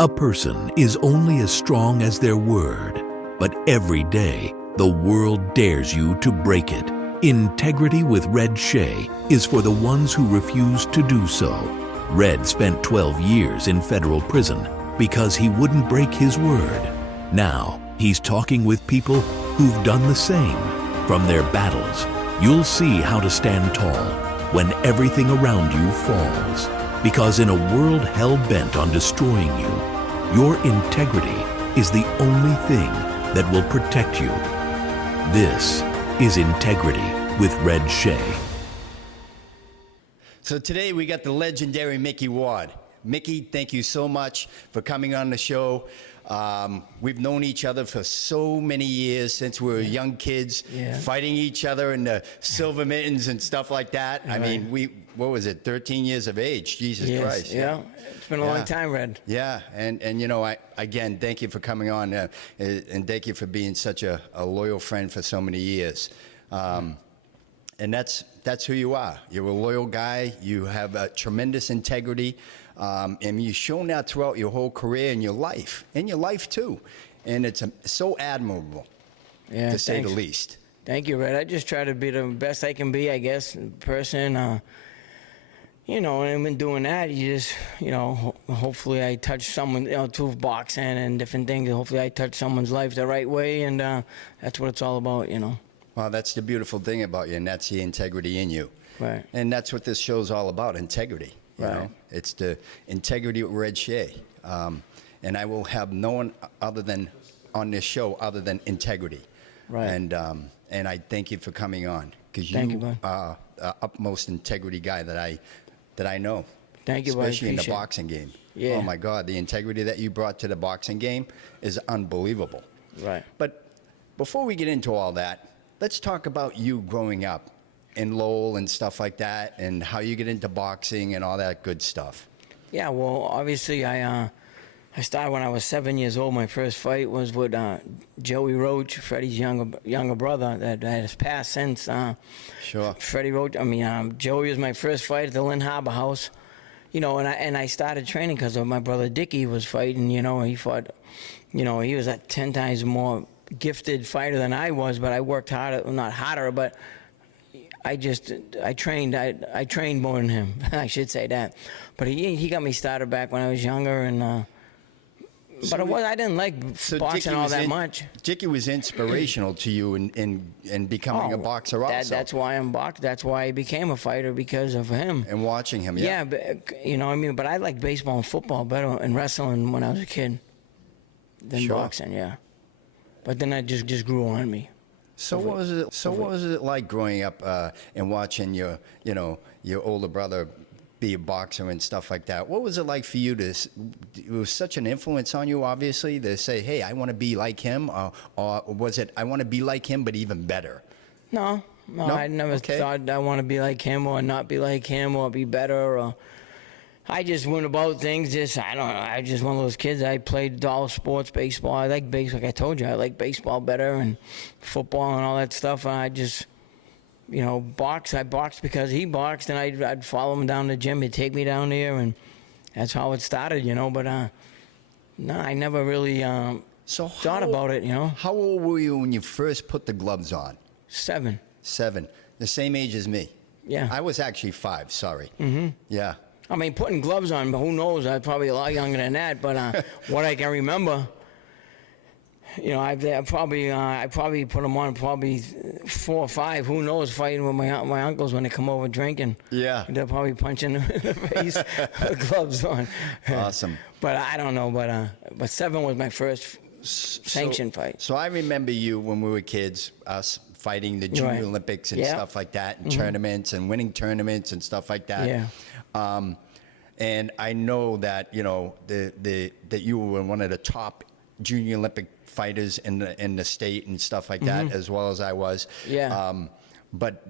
A person is only as strong as their word, but every day the world dares you to break it. Integrity with Red Shea is for the ones who refuse to do so. Red spent 12 years in federal prison because he wouldn't break his word. Now he's talking with people who've done the same. From their battles, you'll see how to stand tall when everything around you falls. Because in a world hell-bent on destroying you, your integrity is the only thing that will protect you. This is Integrity with Red Shea. So today we got the legendary Micky Ward. Micky, thank you so much for coming on the show. We've known each other for so many years, since we were young kids, fighting each other in the silver mittens and stuff like that. I mean, what was it, 13 years of age? Jesus Christ. Yeah, it's been a long time, Red. Yeah, and you know, again, thank you for coming on, and thank you for being such a loyal friend for so many years. And that's who you are. You're a loyal guy. You have a tremendous integrity. And you've shown that throughout your whole career and your life too. And it's so admirable, to say the least. Thank you, Red. I just try to be the best I can be, I guess, person. You know, and in doing that, you just, you know, hopefully I touch someone, you know, through boxing and different things. Hopefully I touch someone's life the right way, and that's what it's all about, you know. Well, that's the beautiful thing about you, and that's the integrity in you. Right. And that's what this show's all about, integrity. You know, it's the Integrity with Red Shea. And I will have no one other than on this show other than integrity. Right. And I thank you for coming on, because you are the utmost integrity guy that I know. Thank you, especially in the boxing game. Yeah. Oh my God, the integrity that you brought to the boxing game is unbelievable. Right. But before we get into all that, let's talk about you growing up in Lowell and stuff like that, and how you get into boxing and all that good stuff. Yeah, well, obviously I started when I was 7 years old. My first fight was with Joey Roach, Freddie's younger brother that has passed since. Sure. Freddie Roach. I mean, Joey was my first fight at the Lynn Harbor House. You know, and I started training because of my brother Dickie was fighting. You know, he fought. You know, he was a 10 times more gifted fighter than I was, but I worked harder. Well, not harder, but I trained more than him. I should say that. But he got me started back when I was younger, and but I didn't like boxing all that much. Dickie was inspirational to you in becoming a boxer also. That's why I'm boxed. That's why I became a fighter, because of him. And watching him, yeah. But, you know what I mean? But I liked baseball and football better, and wrestling when I was a kid than boxing, yeah. But then that just grew on me. So what was it like growing up and watching your older brother be a boxer and stuff like that? What was it like for you it was such an influence on you, obviously, to say, hey, I want to be like him, or was it, I want to be like him but even better? No, I never thought I want to be like him or not be like him or be better. Or I just went about things I don't know. I just one of those kids. I played all sports, baseball. I like baseball. Like I told you, I like baseball better, and football and all that stuff. And I just, you know, boxed. I boxed because he boxed, and I'd follow him down to the gym. He'd take me down there, and that's how it started, you know. But no, I never really thought about it, you know. How old were you when you first put the gloves on? 7. 7. The same age as me. Yeah. I was actually 5. Sorry. Yeah. I mean, putting gloves on, but who knows? I'm probably a lot younger than that. But what I can remember, you know, I probably put them on probably 4 or 5. Who knows? Fighting with my uncles when they come over drinking. Yeah. They're probably punching in the face with gloves on. Awesome. But I don't know. But 7 was my first sanctioned fight. So I remember you when we were kids, us fighting the Junior Olympics and stuff like that, and tournaments and winning tournaments and stuff like that. Yeah. And I know that, you know, that you were one of the top Junior Olympic fighters in the state and stuff like that, as well as I was. Yeah. But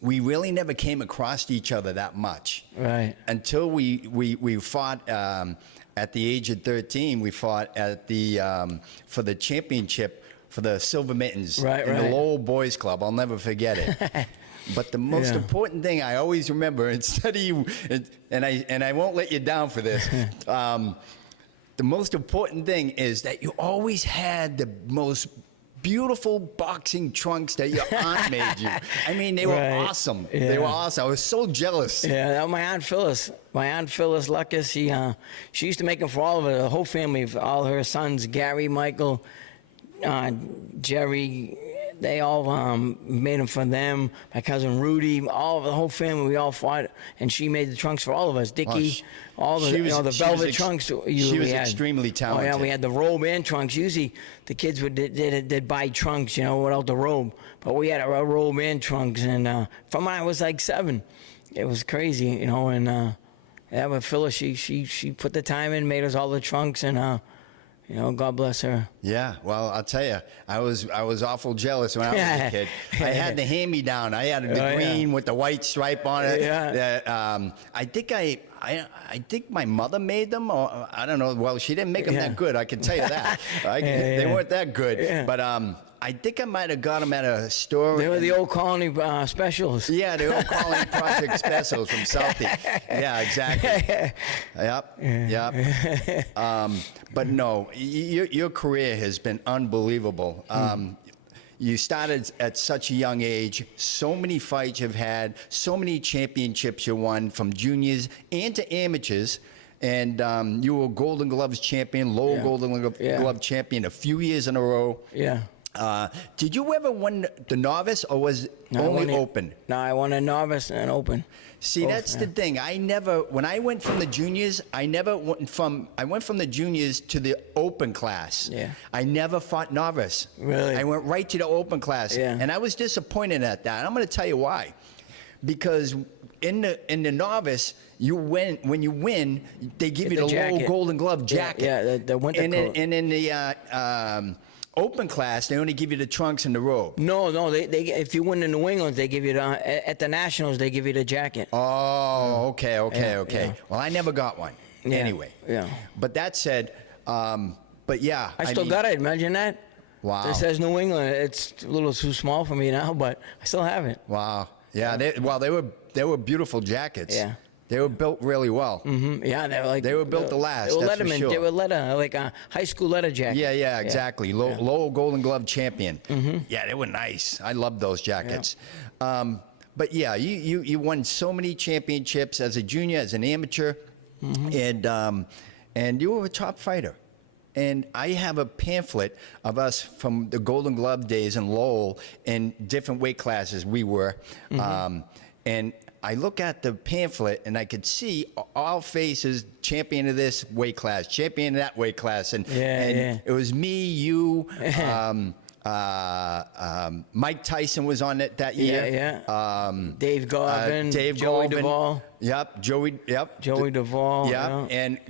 we really never came across each other that much. Right. Until we fought at the age of 13. We fought at the for the championship for the Silver Mittens in the Lowell Boys Club. I'll never forget it. But the most important thing I always remember, instead of you, and I won't let you down for this. The most important thing is that you always had the most beautiful boxing trunks that your aunt made you. I mean, they were awesome. Yeah. They were awesome. I was so jealous. Yeah, that was my Aunt Phyllis. My Aunt Phyllis Lucas, she used to make them for all of her, the whole family, for all her sons, Gary, Michael, Jerry. They all made them for them. My cousin Rudy, all the whole family, we all fought, and she made the trunks for all of us. Dickie, all the the velvet trunks. She was extremely talented. Oh yeah, we had the robe and trunks. Usually the kids did buy trunks, without the robe, but we had a robe and trunks. And from when I was like 7, it was crazy, And yeah, but Phyllis, she put the time in, made us all the trunks, and. God bless her. Yeah, well, I'll tell you, I was awful jealous when I was a kid. I had the hand-me-down. I had the green with the white stripe on it. Yeah. I think my mother made them, or I don't know. Well, she didn't make them that good. I can tell you that. They weren't that good. Yeah. But I think I might have got them at a store. They were the old Colony specials. Yeah, the old Colony Project specials from Southie. Yeah, exactly. Yep. But no, your career has been unbelievable. You started at such a young age. So many fights you've had. So many championships you won, from juniors and to amateurs. And you were Golden Gloves champion, Lowell Golden Glove champion a few years in a row. Yeah. Did you ever win the novice, or was it only open? No, I won a novice and open. See, that's the thing. When I went from the juniors, I went from the juniors to the open class. Yeah. I never fought novice. Really? I went right to the open class. Yeah. And I was disappointed at that. And I'm going to tell you why. Because in the novice, when you win, they give you the Lowell Golden Glove jacket. Yeah, the winter coat. And in the open class, they only give you the trunks and the robe. No, they if you win in New England, they give you at the Nationals, they give you the jacket. Oh, okay. Yeah. Well, I never got one. Anyway. Yeah. But that said, but yeah. I still got it. Imagine that. Wow. It says New England. It's a little too small for me now, but I still have it. Wow. Yeah. They were beautiful jackets. Yeah. They were built really well. Mm-hmm. Yeah, they were built to last. They were Letterman. For sure. They were like a high school letter jacket. Yeah, exactly. Lowell Golden Glove champion. Mm-hmm. Yeah, they were nice. I loved those jackets. Yeah. But yeah, you won so many championships as a junior, as an amateur, and you were a top fighter. And I have a pamphlet of us from the Golden Glove days in Lowell in different weight classes we were, and I look at the pamphlet and I could see all faces, champion of this weight class, champion of that weight class. And it was me, you, Mike Tyson was on it that year. Yeah. Dave Garvin, Joey Duvall. Yep, Joey Duvall. Yep, and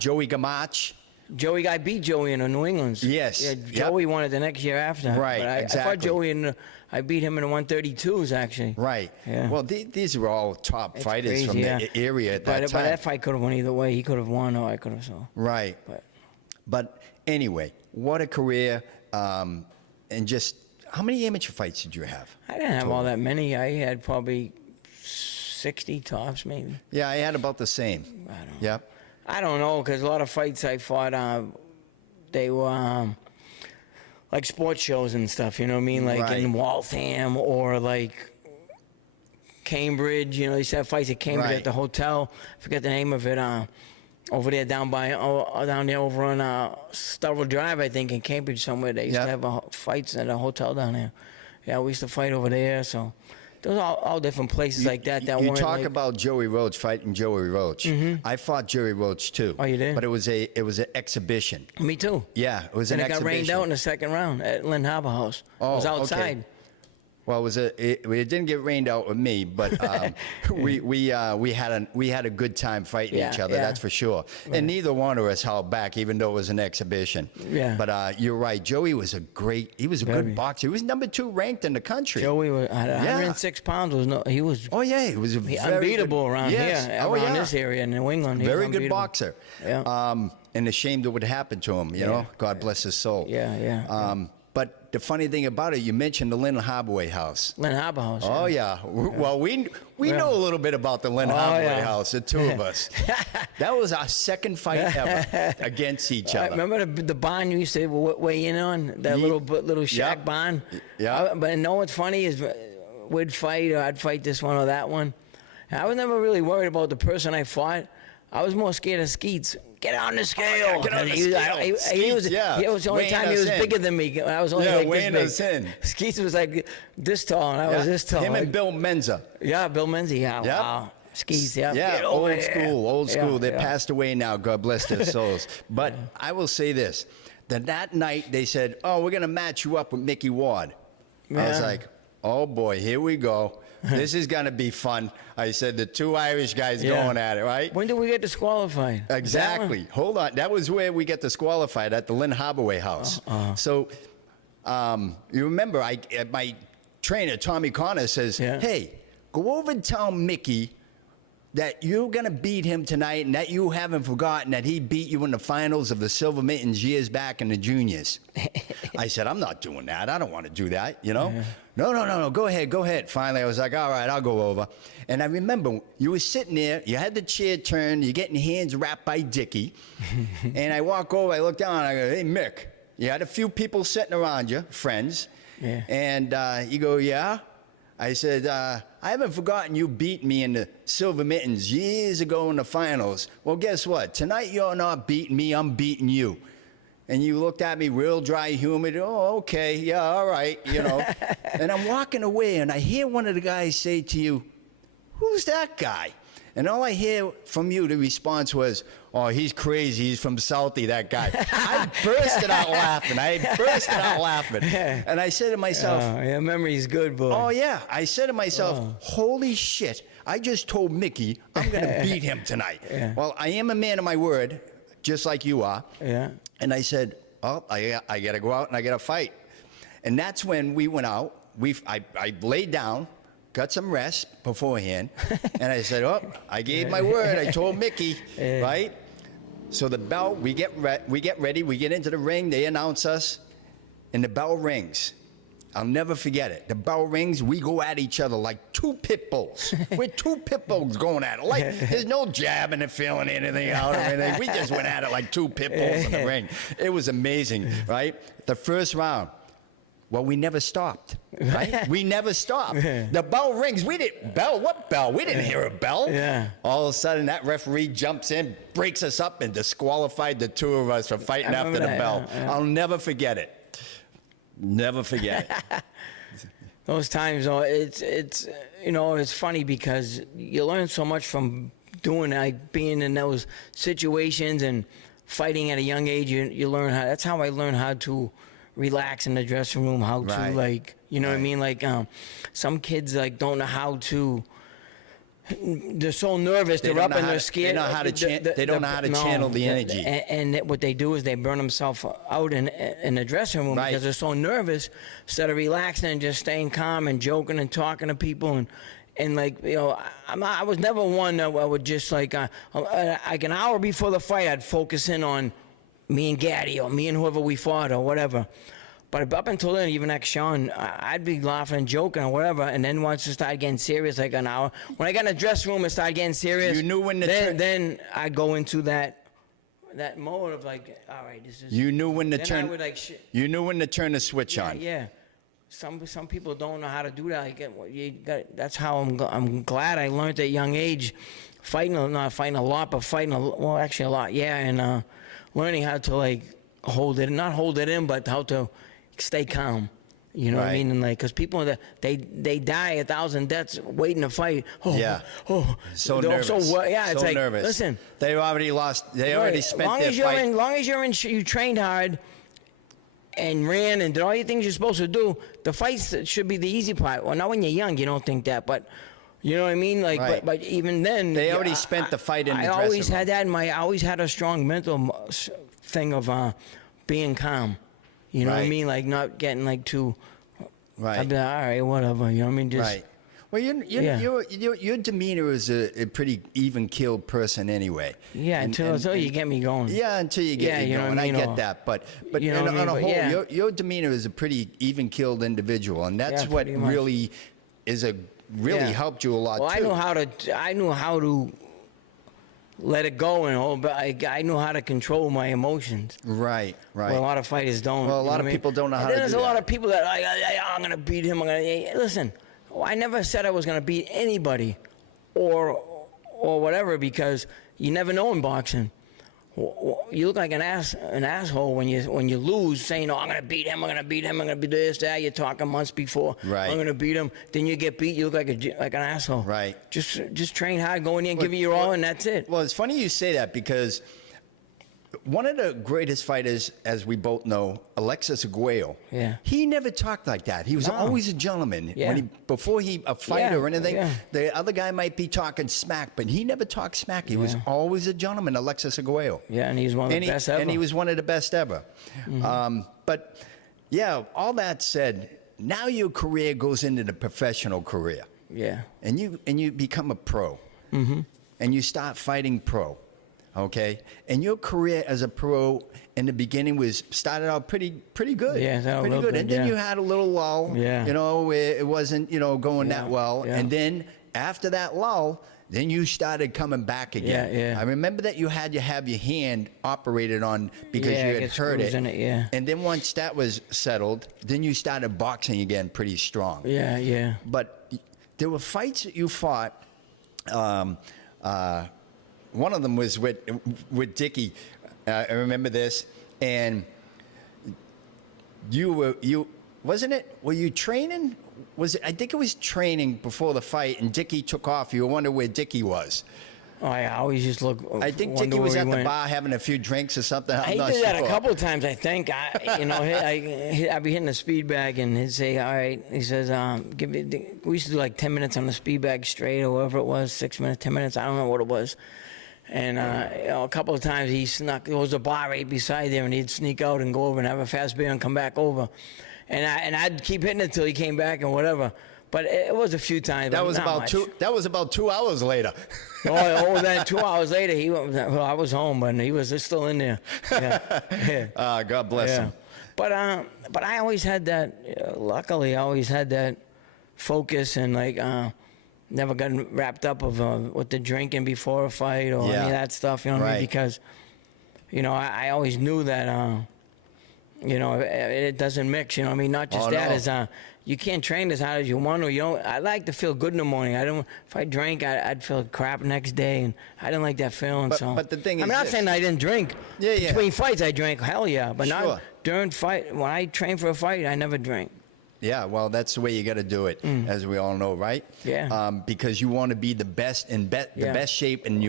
Joey Gamach. I beat Joey in the New England's. Yes. Yeah, Joey won it the next year after. Right, but exactly. I fought Joey I beat him in the 132s, actually. Right. Yeah. Well, these were all top fighters from the area at that time. But that fight could have won either way. He could have won, or I could have. So. Right. But anyway, what a career. And just, how many amateur fights did you have? I didn't have all that many. I had probably 60 tops, maybe. Yeah, I had about the same. I don't know. Yep. I don't know, because a lot of fights I fought, they were like sports shows and stuff, you know what I mean? Like in Waltham or like Cambridge, they used to have fights at Cambridge at the hotel. I forget the name of it. Over there down there over on Sturville Drive, I think, in Cambridge somewhere. They used to have fights at a hotel down there. Yeah, we used to fight over there, so... Those are all different places like that. You talk about Joey Roach, fighting Joey Roach. Mm-hmm. I fought Joey Roach too. Oh, you did? But it was an exhibition. Me too. Yeah, it was an exhibition. And it got rained out in the second round at Lynn Harbor House. Oh, it was outside. Okay. Well, it didn't get rained out with me, but we had a good time fighting each other. That's for sure. Right. And neither one of us held back, even though it was an exhibition. Yeah. But you're right. Joey was a good boxer. He was number 2 ranked in the country. Joey was 106 pounds. He was. Oh yeah, he was unbeatable around here, around this area in New England. Very good boxer. Yeah. And ashamed of what happened to him. You know, God bless his soul. Yeah. But the funny thing about it, you mentioned the Lynn Harbaway house. Lynn Harbor House. Oh yeah. Well, we know a little bit about the Lynn Harbaway house, the two of us. That was our second fight ever against each other. Remember the barn you used to weigh in on, that little shack barn. Yeah. But know what's funny is we'd fight, or I'd fight this one or that one. And I was never really worried about the person I fought. I was more scared of Skeets. Get on the scale. Get on the scale. It was the only time he was bigger than me. I was only like this big. Skeets was like this tall, and I was this tall. Him and Bill Menza. Yeah, Bill Menza. Yeah, Yep. wow. Skeets, yeah. Yeah, old school. They Yeah. passed away now. God bless their souls. But I will say this: that night they said, "Oh, we're gonna match you up with Micky Ward." I was Yeah. like, "Oh boy, here we go. This is gonna be fun." I said, "The two Irish guys going at it, right?" When did we get disqualified? Exactly. Hold on. That was where we get disqualified, at the Lynn Harbaway house. So you remember, my trainer, Tommy Connor, says, "Hey, go over and tell Micky that you're going to beat him tonight and that you haven't forgotten that he beat you in the finals of the Silver Mittens years back in the juniors." I said, "I'm not doing that. I don't want to do that, you know?" No. Go ahead. Finally, I was like, "All right, I'll go over." And I remember you were sitting there, you had the chair turned, you're getting your hands wrapped by Dickie. And I walk over, I look down, and I go, "Hey, Mick, you had a few people sitting around you, friends." Yeah. And you go, "Yeah?" I said, "I haven't forgotten you beat me in the Silver Mittens years ago in the finals. Well, guess what? Tonight you're not beating me, I'm beating you." And you looked at me real dry, humid. "Oh, okay, yeah, all right, you know." And I'm walking away, and I hear one of the guys say to you, "Who's that guy?" And all I hear from you, the response was, "Oh, he's crazy. He's from Southie, that guy." I bursted out laughing. And I said to myself, yeah, memory's good, boy. "Oh, yeah." I said to myself, "Holy shit. I just told Micky I'm going to beat him tonight." Yeah. Well, I am a man of my word, just like you are. Yeah. And I said, "Oh, I got to go out and I got to fight." And that's when we went out. I laid down, got some rest beforehand, and I said, "Oh, I gave my word. I told Micky," right? So the bell, we get ready, we get into the ring, they announce us, and the bell rings. I'll never forget it. The bell rings, we go at each other like two pit bulls. We're two pit bulls going at it. Like, there's no jabbing and feeling anything out or anything. We just went at it like two pit bulls in the ring. It was amazing, right? The first round, well, we never stopped, right? We never stopped. The bell rings. What bell? We didn't hear a bell. Yeah. All of a sudden, that referee jumps in, breaks us up, and disqualified the two of us for fighting after the bell. I'll never forget it. Never forget it. Those times, it's funny because you learn so much from being in those situations and fighting at a young age. You learn how. That's how I learned how to relax in the dressing room. How to what I mean? Like some kids don't know how to. They're so nervous. They're up and they're scared. They don't know how to channel the energy. And what they do is they burn themselves out in the dressing room because they're so nervous. Instead of relaxing and just staying calm and joking and talking to people and I was never one that I would just like an hour before the fight I'd focus in on me and Gatti or me and whoever we fought or whatever. But up until then, even like Sean, I'd be laughing and joking or whatever. And then once it started getting serious, like an hour, when I got in the dressing room and started getting serious, you knew when then I'd go into that mode of like, all right, this is. You knew when to turn. I would you knew when to turn the switch on. Yeah. Some people don't know how to do that. That's how I'm glad I learned at a young age, not fighting a lot, but actually a lot. Yeah, and learning how to not hold it in, but how to stay calm. You know what I mean? And because people they die 1,000 deaths waiting to fight. So nervous. It's like nervous. Listen, they already lost. They already spent their fight. As long as you trained hard and ran and did all the things you're supposed to do, the fights should be the easy part. Well, not when you're young, you don't think that, but you know what I mean? But even then, they already spent the fight in the dressing room. I always had that. I always had a strong mental thing of being calm. You know what I mean? Like not getting too. I'd be like, all right, whatever. You know what I mean? Well, your demeanor is a pretty even-keeled person anyway. Yeah, until you get me going. Yeah, until you get me going. I get that, but you know on a whole, yeah. your demeanor is a pretty even-keeled individual, and that's what really helped you a lot. Well, too. I knew how to let it go and hold, but I knew how to control my emotions. Right. Well, a lot of fighters don't. Well, a lot of people don't know how to do that. There's a lot of people that I'm gonna beat him. Listen. I never said I was going to beat anybody or whatever, because you never know in boxing. You look like an asshole when you lose, saying, "Oh, I'm going to beat him. I'm going to beat him. I'm going to be this, that." You're talking months before. Right. I'm going to beat him. Then you get beat. You look like an asshole. Right. Just train hard, go in there and give it your all, and that's it. Well, it's funny you say that, because one of the greatest fighters, as we both know, Alexis Arguello. Yeah. He never talked like that. He was always a gentleman. Yeah. Before a fight or anything, yeah. the other guy might be talking smack, but he never talked smack. He was always a gentleman, Alexis Arguello. Yeah, and he's one of the best ever. And he was one of the best ever. But yeah, all that said, now your career goes into the professional career. Yeah. And you become a pro. And you start fighting pro. Okay, and your career as a pro in the beginning started out pretty good. Yeah, pretty good. And then you had a little lull. Yeah. Where it wasn't going that well. Yeah. And then after that lull, then you started coming back again. Yeah. I remember that you had to have your hand operated on because you had hurt it. In it. Yeah. And then once that was settled, then you started boxing again pretty strong. Yeah. But there were fights that you fought. One of them was with Dickie. I remember this, and wasn't it? Were you training? I think it was training before the fight, and Dickie took off. You were wondering where Dickie was. Oh, I always just look. I think Dickie was at the bar having a few drinks or something. I'm not did sure. that a couple of times, I think. I'd be hitting the speed bag, and he'd say, "All right." He says, we used to do like 10 minutes on the speed bag straight, or whatever it was, 6 minutes, 10 minutes. I don't know what it was. And a couple of times there was a bar right beside there, and he'd sneak out and go over and have a fast beer and come back over. And I'd keep hitting it till he came back and whatever. But it was a few times. That was not about much. That was about 2 hours later. Then 2 hours later, I was home, but he was still in there. Yeah. God bless him. But I always had that. Luckily, I always had that focus and never gotten wrapped up with the drinking before a fight or any of that stuff. You know what I mean? Because I always knew that. It doesn't mix. You know what I mean? Not just as you can't train as hard as you want to. I like to feel good in the morning. If I drank, I'd feel crap next day, and I didn't like that feeling. But the thing is, I'm not saying I didn't drink. Between fights, I drank. Hell yeah, but not during fight. When I train for a fight, I never drank. Yeah, well, that's the way you got to do it, as we all know, right? Yeah. Because you want to be the best the best shape and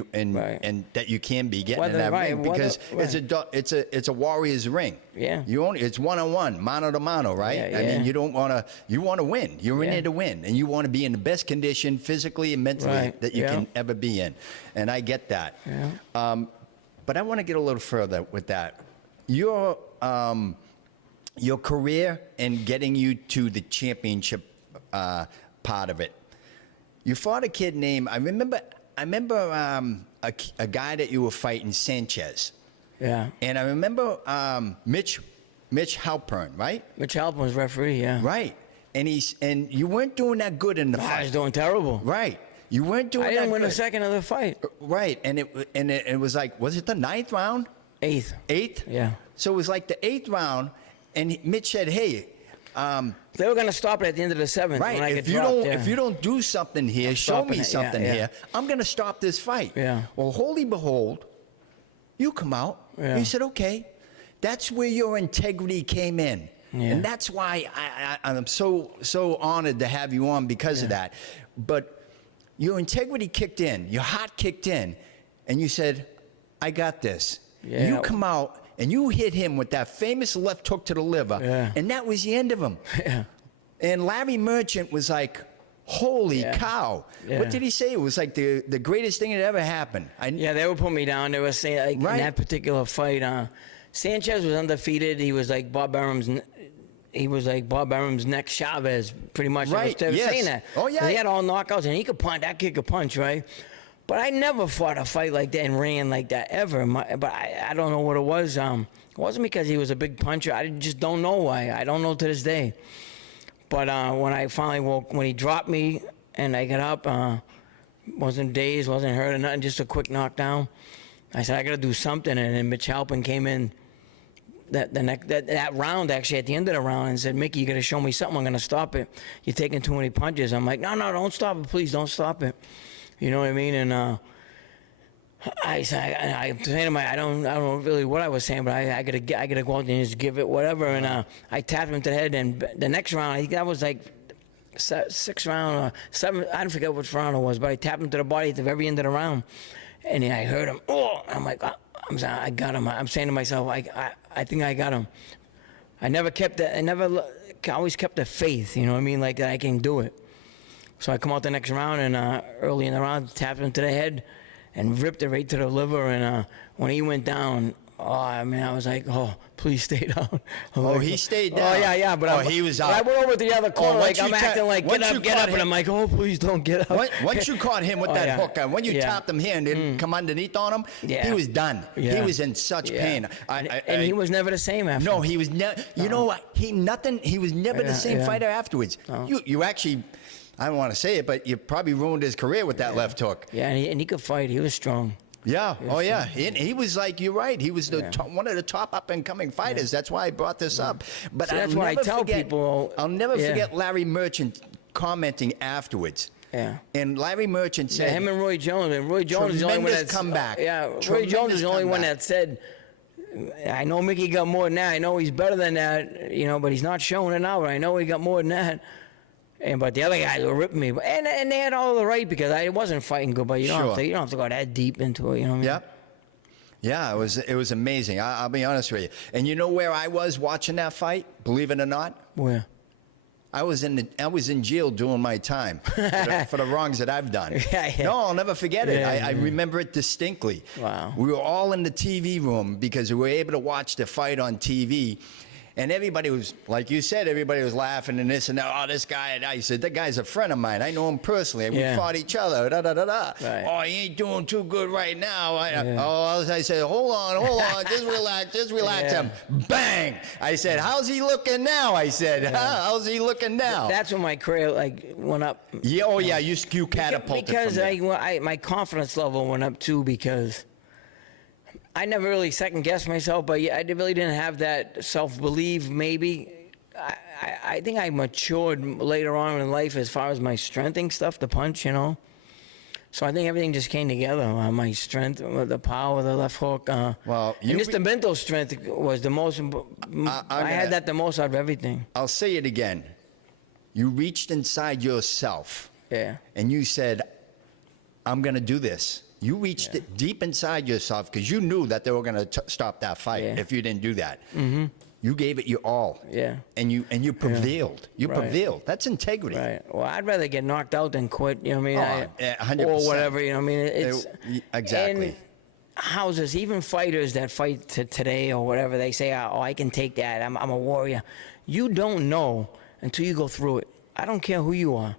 that you can be getting in that ring, because it's a warrior's ring. Yeah. It's one-on-one, mano to mano, right? Yeah, I mean, you want to win. You're in there to win, and you want to be in the best condition physically and mentally that you can ever be in, and I get that. Yeah. But I want to get a little further with that. Your career and getting you to the championship part of it. You fought a kid named, I remember a guy that you were fighting, Sanchez. Yeah. And I remember Mitch Halpern, right? Mitch Halpern was referee, yeah. Right. And you weren't doing that good in the fight. I was doing terrible. Right. You weren't doing that good. I didn't win a second of the fight. Right. And it was like, was it the 9th round? 8th. 8th? Yeah. So it was like the 8th round. And Mitch said, "Hey, they were going to stop it at the end of the 7th." Right. When I if you don't do something here, show me something here. I'm going to stop this fight. Yeah. Well, holy behold, you come out. Yeah. He said, "Okay, that's where your integrity came in." Yeah. And that's why I'm so honored to have you on because of that. But your integrity kicked in, your heart kicked in, and you said, "I got this." Yeah. You come out. And you hit him with that famous left hook to the liver, and that was the end of him. Yeah. And Larry Merchant was like, holy cow. Yeah. What did he say? It was like the greatest thing that ever happened. They were putting me down. They were saying, in that particular fight, Sanchez was undefeated. He was like Bob Arum's he was like Bob Arum's next Chavez, pretty much. Right, They were yes. saying that. Oh, yeah. 'Cause he had all knockouts, and he could punch. That kid could punch, right? But I never fought a fight like that and ran like that ever. But I don't know what it was. It wasn't because he was a big puncher. I just don't know why. I don't know to this day. But when I finally woke, when he dropped me and I got up, wasn't dazed, wasn't hurt or nothing, just a quick knockdown. I said, I got to do something. And then Mitch Halpin came in that round, actually, at the end of the round, and said, Micky, you got to show me something. I'm going to stop it. You're taking too many punches. I'm like, no, don't stop it. Please don't stop it. You know what I mean? And I saying to my, I don't know really what I was saying, but I gotta go out there and just give it whatever. And I tapped him to the head. And the next round, I think that was like sixth round or seventh. I don't forget which round it was, but I tapped him to the body at the very end of the round, and then I heard him. Oh, I'm like, I got him. I'm saying to myself, I think I got him. I always kept the faith. You know what I mean? Like that I can do it. So I come out the next round, and early in the round, tapped him to the head and ripped it right to the liver. And when he went down, I was like, oh, please stay down. He stayed down. Oh, yeah. But he was out. I went over to the other corner, like I'm acting like, get up. And I'm like, oh, please don't get up. Once you caught him with that hook, when you tapped him here and didn't come underneath on him, he was done. Yeah. He was in such pain. And he was never the same after. No, he was never. You know what? He was never the same fighter afterwards. No. You actually. I don't want to say it, but you probably ruined his career with that left hook. Yeah, and he could fight. He was strong. Yeah. Yeah. He was like, you're right. He was one of the top up-and-coming fighters. That's why I brought this up. But so that's why I tell people. I'll never forget Larry Merchant commenting afterwards. Yeah. And Larry Merchant said... him and Roy Jones. And Roy Jones is the only one that's... comeback. Yeah, Roy Jones is the only one that said... I know Micky got more than that. I know he's better than that, but he's not showing it now. But I know he got more than that. But the other guys were ripping me, and they had all the right because I wasn't fighting good. But you don't have to go that deep into it. You know what I mean? Yep. Yeah, it was amazing. I'll be honest with you. And you know where I was watching that fight? Believe it or not. Where? I was in jail doing my time for the wrongs that I've done. Yeah. No, I'll never forget it. I remember it distinctly. Wow. We were all in the TV room because we were able to watch the fight on TV. And everybody was, like you said, everybody was laughing and this and that. Oh, this guy. And I said, that guy's a friend of mine. I know him personally. We fought each other. Right. Oh, he ain't doing too good right now. I said, hold on. Just relax him. Bang. I said, how's he looking now? I said, how's he looking now? That's when my career went up. Yeah. Oh, yeah. You catapulted because from there. my confidence level went up too because. I never really second-guessed myself, but I really didn't have that self-belief, maybe. I think I matured later on in life as far as my strengthening stuff, the punch, So I think everything just came together. My strength, the power, the left hook. And just the mental strength was the most. I had that the most out of everything. I'll say it again. You reached inside yourself. Yeah. And you said, I'm going to do this. You reached it deep inside yourself because you knew that they were going to stop that fight if you didn't do that. Mm-hmm. You gave it your all. Yeah. And you prevailed. You prevailed. That's integrity. Right. Well, I'd rather get knocked out than quit. You know what I mean? 100%. Or whatever. You know what I mean? It's exactly. And houses, even fighters that fight today or whatever, they say, "Oh, I can take that. I'm a warrior." You don't know until you go through it. I don't care who you are.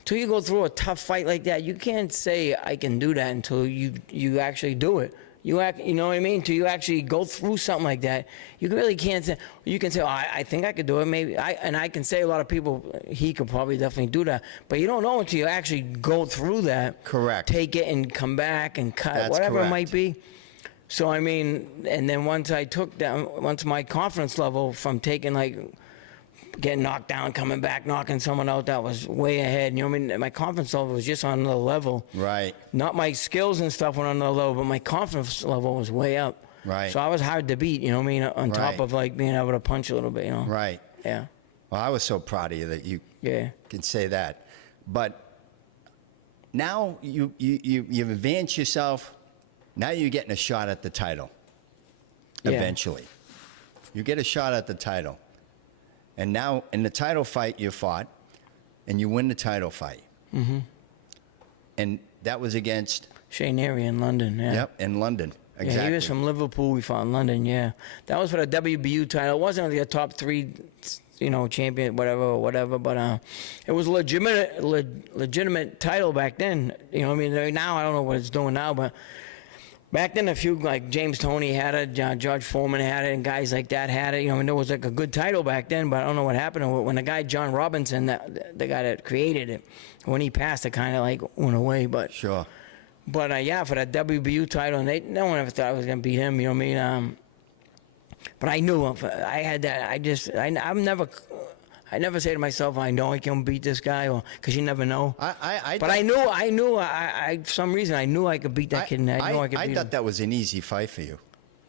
Until you go through a tough fight like that, you can't say I can do that until you actually do it. You know what I mean? Until you actually go through something like that, you really can't say. You can say, "Oh, I think I could do it." Maybe I can say a lot of people he could probably definitely do that, but you don't know until you actually go through that. Correct. Take it and come back and cut. That's whatever correct. It might be. So I mean, and then once my confidence level from taking getting knocked down, coming back, knocking someone out, that was way ahead. You know what I mean? My confidence level was just on another level. Right. Not my skills and stuff went on another level, but my confidence level was way up. Right. So I was hard to beat, you know what I mean? On top of being able to punch a little bit, Right. Yeah. Well, I was so proud of you that you can say that. But now you've advanced yourself. Now you're getting a shot at the title. Eventually. You get a shot at the title. And now, in the title fight, you fought, and you win the title fight. Mm-hmm. And that was against... Shea in London, Yep, in London, exactly. Yeah, he was from Liverpool. We fought in London, That was for the WBU title. It wasn't like a top three champion, whatever. But it was a legitimate title back then. Now I don't know what it's doing now, but back then a few like James Toney had it, George Foreman had it, and guys like that had it. There was like a good title back then, but I don't know what happened when the guy John Robinson, the guy that created it, when he passed, it kind of like went away. But sure. But yeah, for that WBU title, and no one ever thought I was gonna beat him. You know what I mean? But I knew I had that. I never say to myself, I know I can beat this guy, or because you never know. I knew. For some reason, I knew I could beat that kid. And I thought that was an easy fight for you.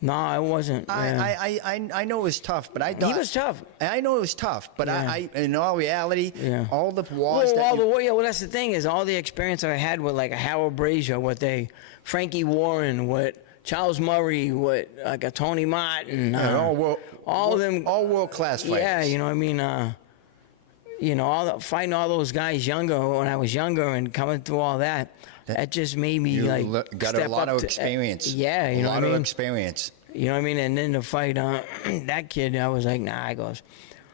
No, it wasn't. I know it was tough, but I thought he was tough. I know it was tough, but in all reality, all the wars well, that's the thing is all the experience I had with like a Harold Brazier, Frankie Warren, with Charles Murray, with like a Tony Martin, all of them, all world class fighters. Yeah, you know what I mean. Fighting all those guys when I was younger and coming through all that. That just made me got a lot of experience. Yeah, a lot of experience. You know what I mean? And then to fight that kid, I was like, nah.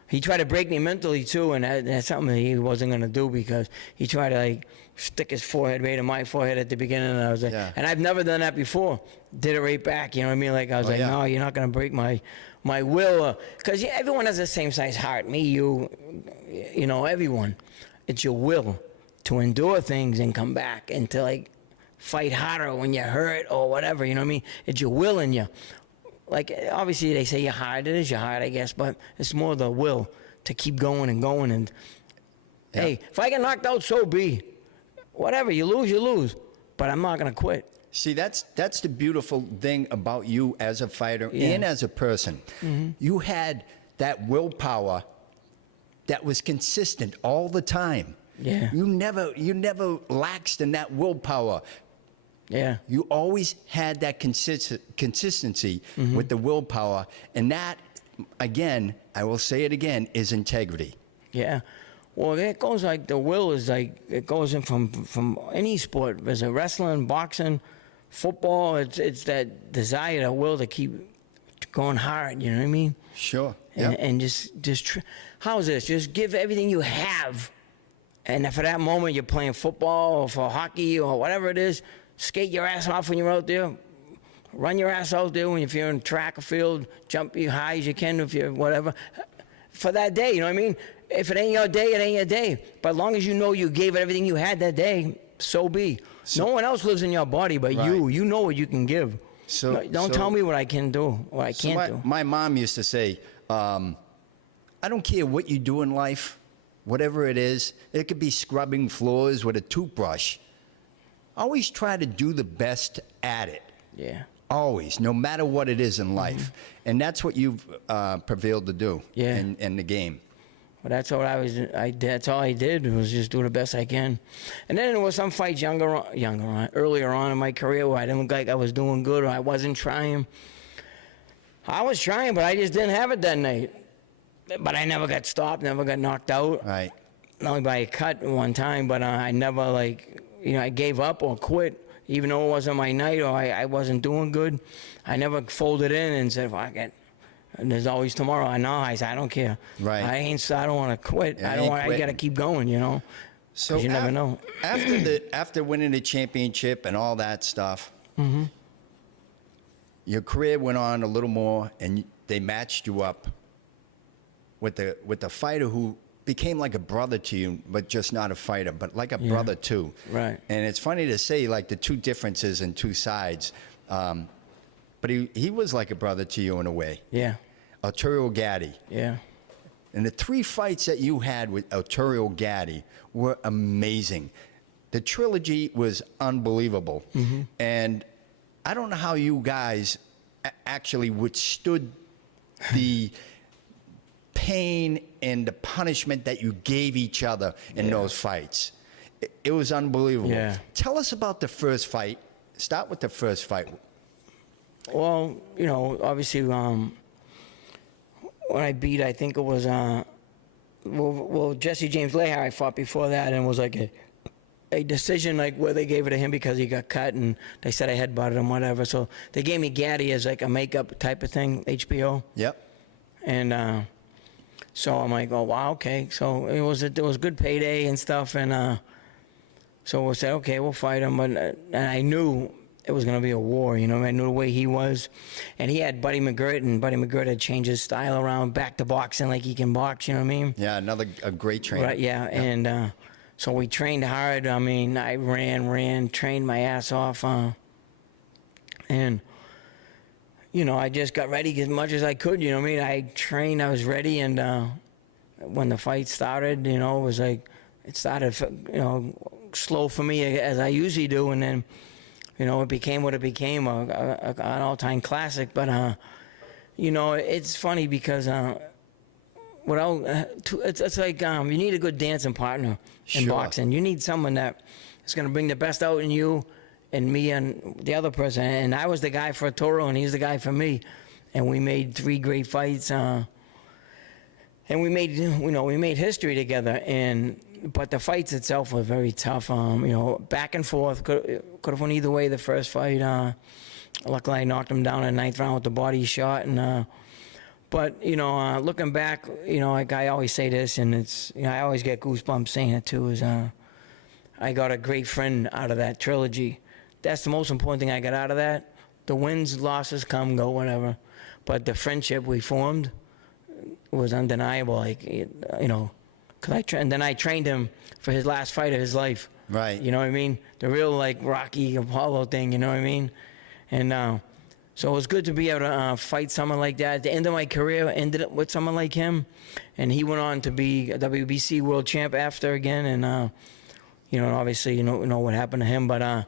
He tried to break me mentally too, and that's something that he wasn't gonna do because he tried to like stick his forehead right in my forehead at the beginning, and I was like, and I've never done that before. Did it right back. You know what I mean? Like I was no, you're not gonna break my will, because everyone has the same size heart. Me, you, everyone. It's your will to endure things and come back and to like fight harder when you're hurt or whatever, you know what I mean? It's your will in you. Like obviously they say your heart, it is your heart, I guess, but it's more the will to keep going and going. And hey, if I get knocked out, so be. Whatever, you lose, but I'm not gonna quit. See, that's the beautiful thing about you as a fighter and as a person. Mm-hmm. You had that willpower that was consistent all the time. Yeah. You never laxed in that willpower. Yeah. You always had that consistency with the willpower, and that, again, I will say it again, is integrity. Yeah. Well, it goes like the will is like it goes in from any sport. There's a wrestling, boxing, football. It's that desire, that will to keep going hard. You know what I mean? Sure. And how's this? Just give everything you have. And for that moment, you're playing football or for hockey or whatever it is, skate your ass off when you're out there. Run your ass out there if you're in track or field. Jump as high as you can if you're whatever. For that day, you know what I mean? If it ain't your day, it ain't your day. But as long as you know you gave it everything you had that day, so be. No one else lives in your body but you. You know what you can give. Don't tell me what I can do, what I can't do. My mom used to say, I don't care what you do in life. Whatever it is, it could be scrubbing floors with a toothbrush. Always try to do the best at it. Yeah. Always, no matter what it is in life. Mm-hmm. And that's what you've prevailed to do in the game. Well, that's what that's all I did was just do the best I can. And then there was some fights earlier on in my career where I didn't look like I was doing good or I wasn't trying. I was trying, but I just didn't have it that night. But I never got stopped, never got knocked out. Right. Only by a cut one time, but I never I gave up or quit, even though it wasn't my night or I wasn't doing good. I never folded in and said, fuck it. And there's always tomorrow. I said, I don't care. Right. I don't want to quit. I got to keep going, So you never know. After winning the championship and all that stuff, your career went on a little more, and they matched you up with the fighter who became like a brother to you, but just not a fighter, but like a brother too. Right. And it's funny to say like the two differences and two sides, but he was like a brother to you in a way. Yeah. Arturo Gatti. Yeah. And the 3 fights that you had with Arturo Gatti were amazing. The trilogy was unbelievable. Mm-hmm. And I don't know how you guys actually withstood the pain and the punishment that you gave each other in those fights. It was unbelievable. Yeah. Tell us about the first fight. Start with the first fight. Well, obviously, when I beat, I think it was, Jesse James Lehigh I fought before that, and it was like a decision like where they gave it to him because he got cut, and they said I headbutted him, whatever. So they gave me Gatti as like a makeup type of thing, HBO. Yep. And So I'm like, oh wow, okay. So it was a good payday and stuff, and so we said, okay, we'll fight him. But and I knew it was gonna be a war. You know, I knew the way he was, and he had Buddy McGirt, and Buddy McGirt had changed his style around back to boxing like he can box. You know what I mean? Yeah, a great trainer. Right. Yeah. And so we trained hard. I mean, I ran, trained my ass off, and you know, I just got ready as much as I could. You know what I mean? I trained. I was ready, and when the fight started, you know, it was like it started, you know, slow for me as I usually do, and then, you know, it became what it became, an all-time classic. But you know, it's funny because it's like you need a good dancing partner in boxing. You need someone that is going to bring the best out in you and me and the other person. And I was the guy for Arturo, and he's the guy for me. And we made 3 great fights. And we made, you know, we made history together. But the fights itself were very tough. You know, back and forth. Could have went either way the first fight. Luckily, I knocked him down in the 9th round with the body shot. But, you know, looking back, you know, like I always say this, and it's, you know, I always get goosebumps saying it too, is I got a great friend out of that trilogy. That's the most important thing I got out of that. The wins, losses come, go, whatever. But the friendship we formed was undeniable. Like, you know, and then I trained him for his last fight of his life. Right. You know what I mean? The real, like, Rocky Apollo thing, you know what I mean? And so it was good to be able to fight someone like that. At the end of my career, ended up with someone like him. And he went on to be a WBC world champ after again. And, you know, obviously, you know what happened to him. But,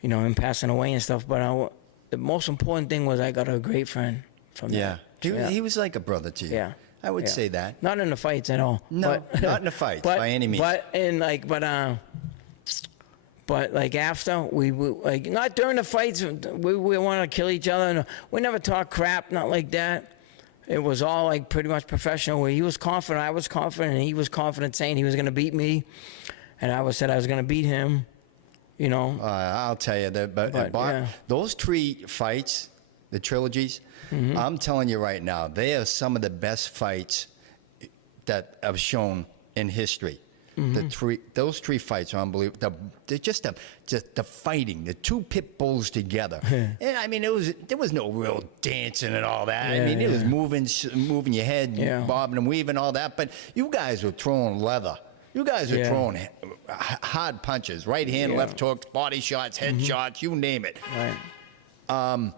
you know, him passing away and stuff. But the most important thing was I got a great friend from that. He was like a brother to you. Yeah. I would say that. Not in the fights at all. No, not in the fights by any means. But like after we like not during the fights, we want to kill each other. And we never talk crap, not like that. It was all like pretty much professional. Where he was confident, I was confident, and he was confident, saying he was going to beat me, and I said I was going to beat him. You know. I'll tell you that. Those 3 fights, the trilogies, I'm telling you right now, they are some of the best fights that have shown in history. Those 3 fights are unbelievable. They're just the fighting, the 2 pit bulls together. And I mean, there was no real dancing and all that. I mean, it was moving your head, bobbing and weaving, all that. But you guys were throwing leather. You guys were throwing hard punches, right hand, left hooks, body shots, head shots, you name it. Right.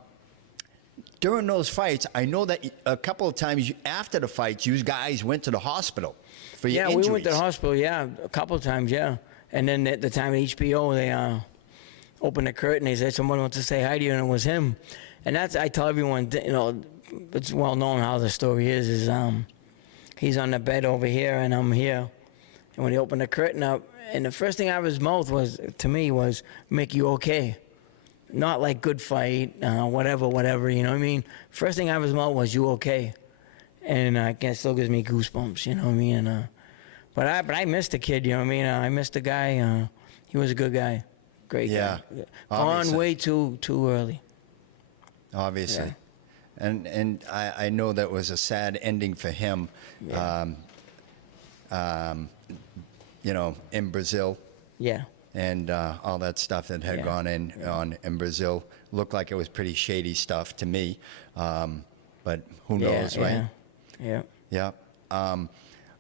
During those fights, I know that a couple of times after the fights, you guys went to the hospital for your injuries. We went to the hospital, a couple of times, And then at the time at HBO, they opened the curtain. They said someone wants to say hi to you, and it was him. And I tell everyone, you know, it's well known how the story is he's on the bed over here, and I'm here. And when he opened the curtain up, and the first thing out of his mouth was, to me, was, Micky, you okay? Not like good fight, whatever, you know what I mean? First thing out of his mouth was, you okay? And I guess it still gives me goosebumps, you know what I mean? And, but I missed the kid, you know what I mean? I missed the guy. He was a good guy, great guy. Gone way too early. Obviously. Yeah. And I know that was a sad ending for him, you know, in Brazil. Yeah. And all that stuff that had gone on in Brazil looked like it was pretty shady stuff to me, but who knows, right? Yeah.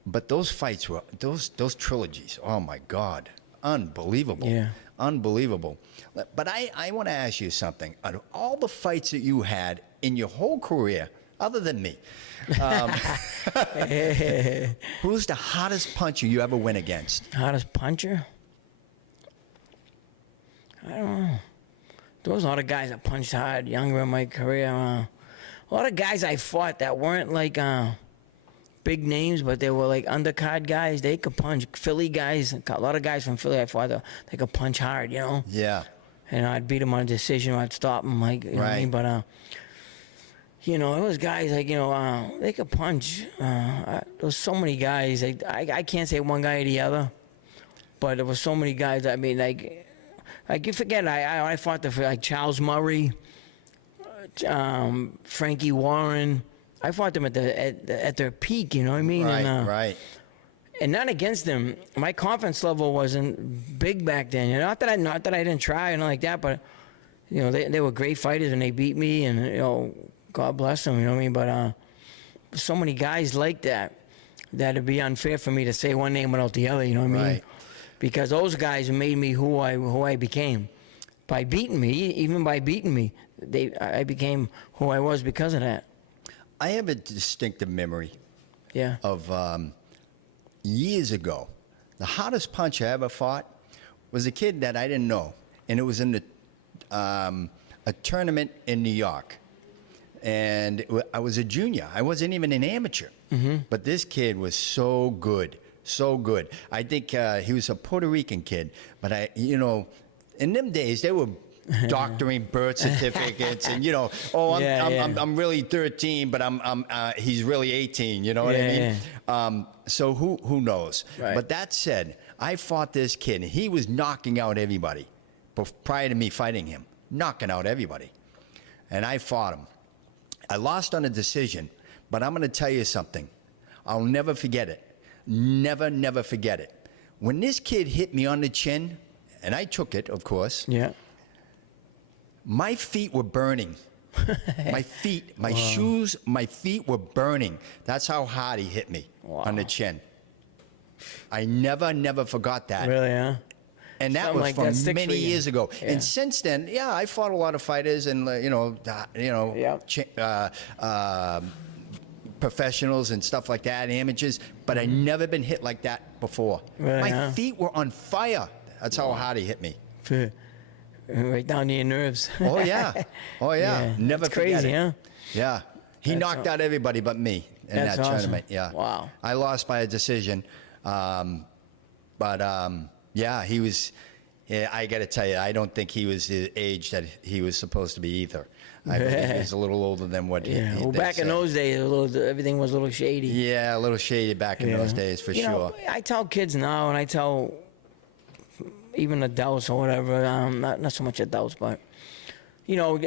But those fights were those trilogies. Oh my God, unbelievable! Yeah, unbelievable. But I want to ask you something. Out of all the fights that you had in your whole career, other than me, who's the hottest puncher you ever went against? Hottest puncher? I don't know. There was a lot of guys that punched hard younger in my career. A lot of guys I fought that weren't like big names, but they were like undercard guys. They could punch. Philly guys, a lot of guys from Philly I fought, they could punch hard, you know? Yeah. And I'd beat them on a decision, or I'd stop them, like, you know what I mean? But, you know, it was guys like, you know, they could punch. There was so many guys. I can't say one guy or the other, but there was so many guys. I mean, like you forget, I fought like Charles Murray, Frankie Warren, I fought them at their peak, you know what I mean? Right, and, right. And not against them. My confidence level wasn't big back then. You know, not that I didn't try and like that, but you know, they were great fighters and they beat me, and you know, God bless them. You know what I mean? But so many guys like that it'd be unfair for me to say one name without the other. You know what I mean? Right. Because those guys made me who I became by beating me. Even by beating me, I became who I was because of that. I have a distinctive memory Yeah. of years ago. The hardest punch I ever fought was a kid that I didn't know, and it was in a tournament in New York. And I was a junior. I wasn't even an amateur. Mm-hmm. But this kid was so good, so good. I think he was a Puerto Rican kid. But in them days, they were doctoring birth certificates, and I'm really 13, but he's really 18. You know what I mean? Yeah. So who knows? Right. But that said, I fought this kid, and he was knocking out everybody prior to me fighting him, knocking out everybody. And I fought him. I lost on a decision, but I'm going to tell you something. I'll never forget it. Never forget it. When this kid hit me on the chin, and I took it, of course. Yeah. My feet were burning. My shoes, my feet were burning. That's how hard he hit me on the chin. I never forgot that. Really, huh? And that was from many years ago. Yeah. And since then, I fought a lot of fighters and professionals and stuff like that, amateurs. But I never been hit like that before. Really, my feet were on fire. That's how hard he hit me. Right down to your nerves. Oh yeah. Never forget crazy, it. Huh? Yeah. He knocked out everybody but me in that tournament. Yeah. Wow. I lost by a decision. He was. Yeah, I got to tell you, I don't think he was the age that he was supposed to be either. I believe he was a little older than what he well, back in those days, everything was a little shady. Yeah, a little shady back in those days, for sure. I tell kids now, and I tell even adults or whatever, not so much adults, but, there's going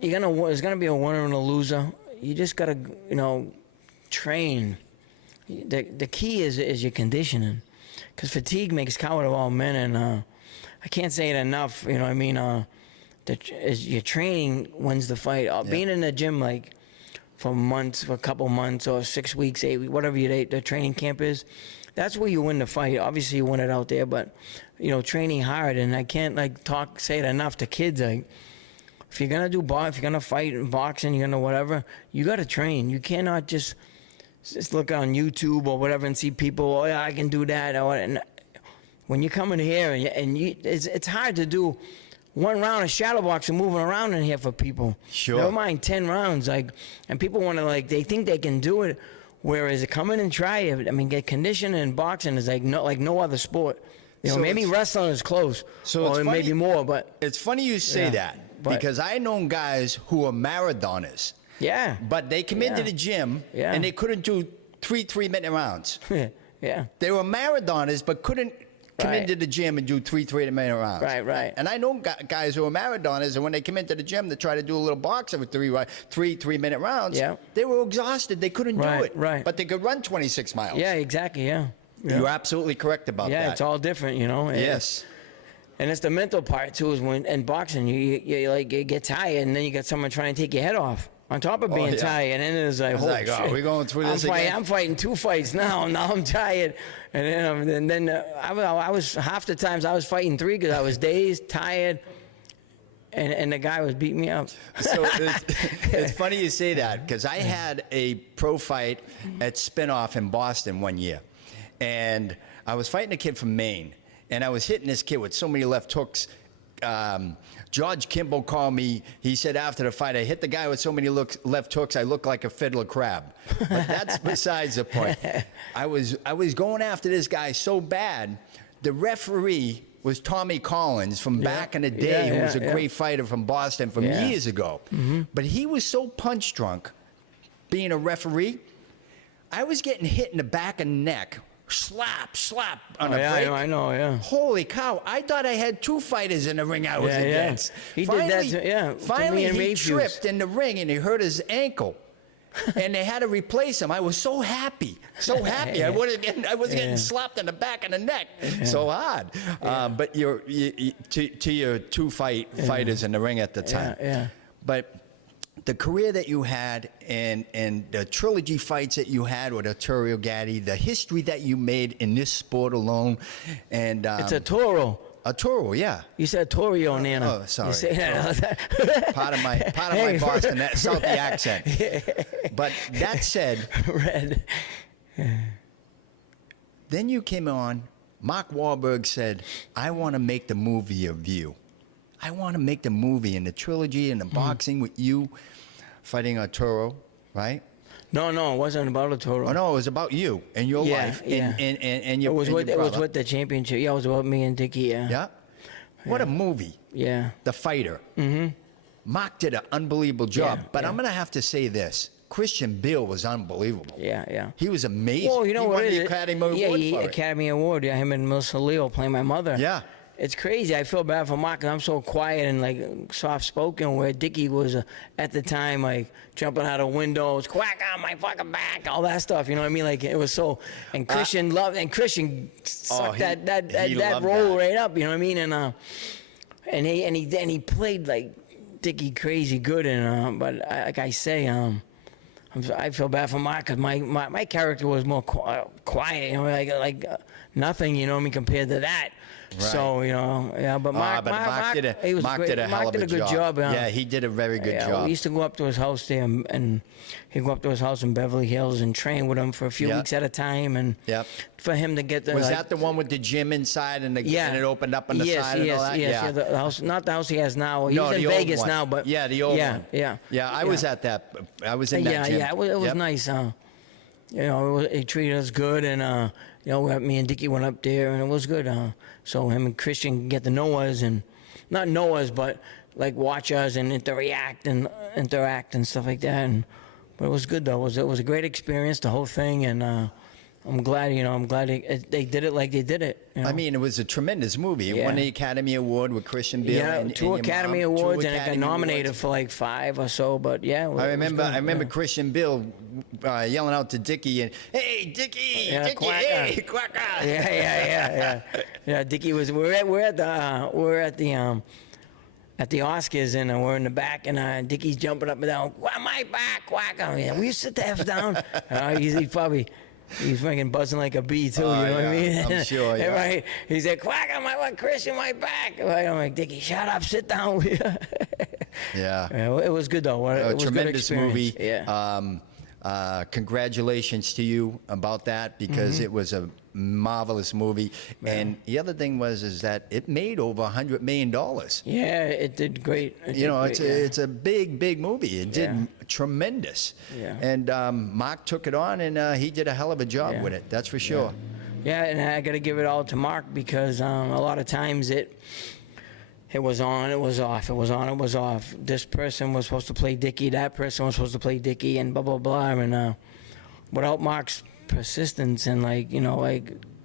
to be a winner and a loser. You just got to, train. The key is your conditioning. Because fatigue makes coward of all men, and I can't say it enough. You know what I mean? Your training wins the fight. Being in the gym like for a couple months, or 6 weeks, 8 weeks, whatever the training camp is, that's where you win the fight. Obviously, you win it out there, but training hard. And I can't say it enough to kids. Like, if you're gonna if you're gonna fight in boxing, you're gonna whatever, you gotta train. You cannot just look on YouTube or whatever and see people, I can do that. And when you come in here it's hard to do one round of shadow boxing moving around in here for people. Sure. Never mind 10 rounds. And people want to they think they can do it, whereas come in and try it. I mean, get conditioned in boxing is like no other sport. Maybe wrestling is close, or maybe more. But it's funny you say that, because I know guys who are marathoners. Yeah. But they come into the gym and they couldn't do 3-minute rounds. Yeah. They were marathoners but couldn't come into the gym and do 3-minute rounds. Right. And I know guys who are marathoners, and when they come into the gym to try to do a little boxing with 3-minute rounds, they were exhausted. They couldn't do it. Right. But they could run 26 miles. Yeah, exactly, yeah. You're absolutely correct about that. Yeah, it's all different, Yes. And it's the mental part, too, is when in boxing, you get tired, and then you got someone trying to take your head off. On top of being tired, and then it's like, holy shit. We're going through this again? I'm fighting 2 fights now. Now I'm tired. And then I was half the times I was fighting 3 because I was dazed, tired, and the guy was beating me up. So it's funny you say that, because I had a pro fight at Spinoff in Boston one year. And I was fighting a kid from Maine. And I was hitting this kid with so many left hooks. George Kimball called me. He said after the fight, I hit the guy with so many left hooks, I look like a fiddler crab. But that's besides the point. I was going after this guy so bad. The referee was Tommy Collins from back in the day, who was a great fighter from Boston from years ago. Mm-hmm. But he was so punch drunk, being a referee, I was getting hit in the back of the neck. Slap on a break. I know, yeah. Holy cow. I thought I had 2 fighters in the ring I was against. He finally, did that, Finally, he tripped in the ring and he hurt his ankle. and they had to replace him. I was so happy, so happy. I was getting slapped in the back of the neck so hard. But to your two fighters in the ring at the time. But the career that you had and the trilogy fights that you had with Arturo, Gatti, the history that you made in this sport alone, and it's Arturo. Arturo, yeah. You said Torio, Nana. Oh, sorry. You said, part of my Boston, that Southie accent. But that said, Red. Then you came on. Mark Wahlberg said, "I want to make the movie of you. I want to make the movie in the trilogy and the boxing with you fighting Arturo, right?" No, it wasn't about Arturo. Oh no, it was about you and your life and your. It was with the championship. Yeah, it was about me and Dickie. Yeah. Yeah. What a movie. Yeah. The Fighter. Mm-hmm. Mark did an unbelievable job, but I'm gonna have to say this: Christian Bale was unbelievable. Yeah. He was amazing. Well, you know he what won it the is? Academy Award for it. Academy Award. Yeah, him and Melissa Leo playing my mother. Yeah. It's crazy. I feel bad for Mark 'cause I'm so quiet and like soft spoken. Where Dickie was at the time like jumping out of windows, quack on my fucking back, all that stuff. You know what I mean? Like it was so. And Christian Christian sucked that role right up. You know what I mean? And he played like Dickie crazy good. And but like I say, I feel bad for Mark 'cause my character was more quiet. You know, like nothing. You know what I mean? Compared to that. Right. So, you know, but Mark did a hell of a good job. Yeah, he did a very good job. We used to go up to his house there, and he'd go up to his house in Beverly Hills and train with him for a few weeks at a time. And for him to get the... Was that the one with the gym inside and it opened up on the side and all that? Yes, the house, not the house he has now. He's in Vegas now, but... Yeah, the old one. Yeah, I was at that. I was in that gym. Yeah, it was nice. You know, he treated us good, and you know, me and Dickie went up there, and it was good. So him and Christian get to know us, and not know us, but like watch us and interact and stuff like that. But it was good though. It was a great experience, the whole thing, and I'm glad. You know, I'm glad they did it like they did it. You know? I mean, it was a tremendous movie. It won the Academy Award with Christian Bale. Yeah, and two Academy Awards, and it got nominated Awards. for like 5 or so. But yeah, I remember Christian Bale yelling out to Dickie and, "Hey, Dickie, Dickie, hey, quacker!" Yeah. Dickie was. We're at the Oscars, and we're in the back, and Dickie's jumping up and down. Quack my back, quack! Will you sit the F down? He's fucking buzzing like a bee too. You know what I mean? I'm sure. Yeah. Right? He said, "Quack on my Christian, my back." I'm like, Dickie, shut up, sit down. Yeah. It was good though. It was tremendous a good movie. Yeah. Congratulations to you about that, because it was a marvelous movie. Yeah. And the other thing is that it made over $100 million. Yeah, it did great. It's a big movie. It did tremendous. Yeah. And Mark took it on, and he did a hell of a job with it. That's for sure. Yeah, and I got to give it all to Mark, because a lot of times it was on, it was off. It was on, it was off. This person was supposed to play Dickie. That person was supposed to play Dickie, and blah blah blah. And without Mark's persistence and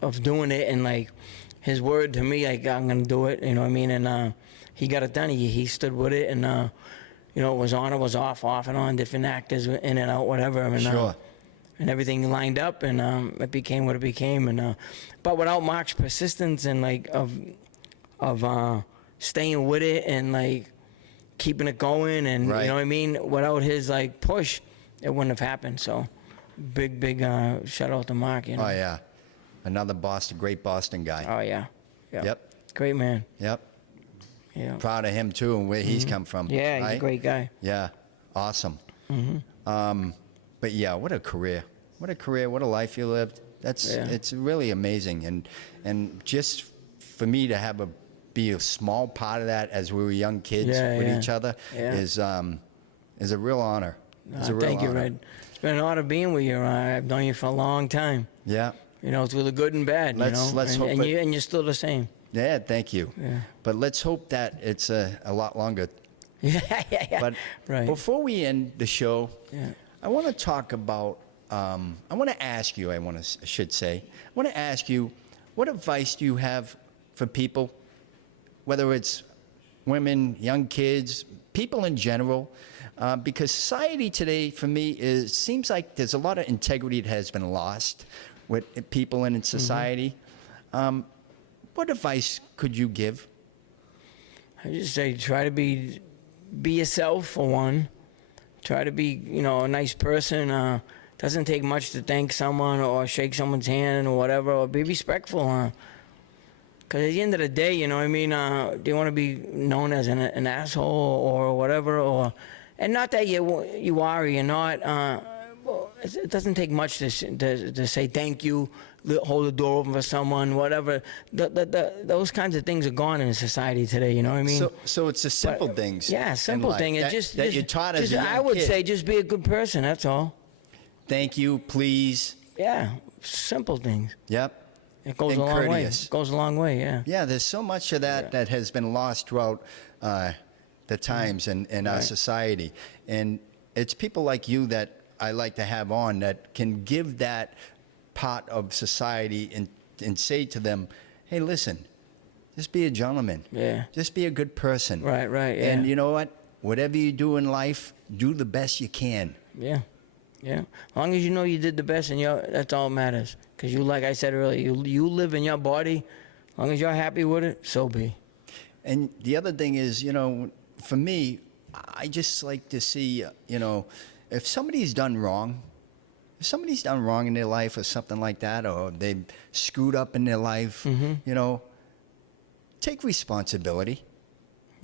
of doing it, and like his word to me, like, I'm gonna do it. You know what I mean? And he got it done. He stood with it, and it was on, it was off and on. Different actors in and out, whatever. And, sure. And everything lined up, and it became what it became. And but without Mark's persistence and of staying with it and like keeping it going, and you know what I mean, without his like push, it wouldn't have happened. So big shout out to Mark. You know? Oh yeah, another great Boston guy. Oh yeah. Yep. Great man. Yep. Yeah. Proud of him too, and where he's come from. Yeah, he's a great guy. Yeah, awesome. But yeah, what a career! What a life you lived. It's really amazing, and just for me to be a small part of that as we were young kids with each other is a real honor. Thank you, Red. It's been an honor being with you. I've known you for a long time. Yeah. You know, through the good and bad. Let's hope and you're still the same. Yeah, thank you. Yeah. But let's hope that it's a lot longer. Yeah. But before we end the show, I want to talk about. I want to ask you. I want to ask you, what advice do you have for people, whether it's women, young kids, people in general, because society today, for me, seems like there's a lot of integrity that has been lost with people in society. What advice could you give? I just say try to be yourself for one. Try to be, a nice person. Doesn't take much to thank someone or shake someone's hand or whatever, or be respectful. Because at the end of the day, do you want to be known as an asshole or whatever, and not that you are or you're not. It doesn't take much to say thank you, hold the door open for someone, whatever. Those kinds of things are gone in society today. You know what I mean? So it's the simple things. Yeah, simple thing. That you're taught as a young I would kid. say just be a good person. That's all. Thank you, please. Yeah, simple things. Yep. It goes And a long way. courteous. It goes a long way. Yeah. Yeah, there's so much of that that has been lost throughout the times in our society. And it's people like you that I like to have on that can give that part of society and say to them, hey, listen, just be a gentleman. Yeah. Just be a good person. Right, yeah. And you know what? Whatever you do in life, do the best you can. Yeah. Yeah. As long as you know you did the best, and that's all that matters. Because like I said earlier, you live in your body. As long as you're happy with it, so be. And the other thing is, for me, I just like to see, if somebody's done wrong in their life or something like that, or they've screwed up in their life, take responsibility.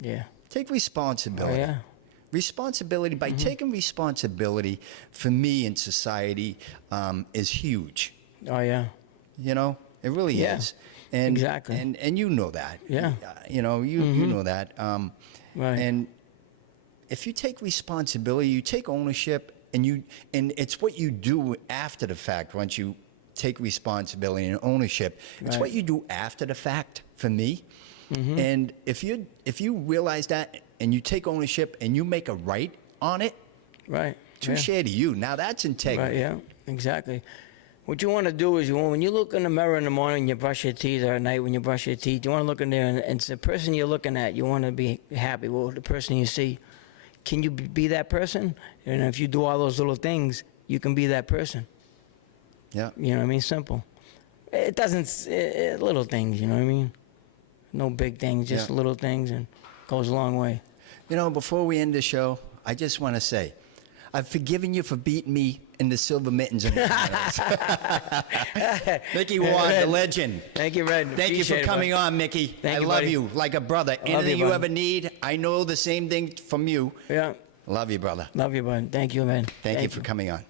Yeah. Take responsibility. Oh, yeah. Responsibility, by taking responsibility for me in society is huge. Oh, yeah. It really is. And, exactly. And you know that. Yeah. You know that. Right. And if you take responsibility, you take ownership, and it's what you do after the fact. Once you take responsibility and ownership, it's what you do after the fact for me. And if you realize that and you take ownership and you make a right on it, right, touche to you. Now that's integrity. Right, yeah, exactly. What you want to do is when you look in the mirror in the morning, you brush your teeth, or at night when you brush your teeth, you want to look in there and it's the person you're looking at. You want to be happy with the person you see. Can you be that person? And if you do all those little things, you can be that person. Yeah. You know what I mean? Simple. It doesn't, little things, you know what I mean? No big things, just little things, and goes a long way. Before we end the show, I just want to say, I've forgiven you for beating me in the silver mittens and the finals. Micky Ward, the legend. Thank you, Red. Thank you for coming on, Micky. I love you like a brother. Anything you ever need, I know the same thing from you. Yeah. Love you, brother. Love you, bud. Thank you, man. Thank you for coming on.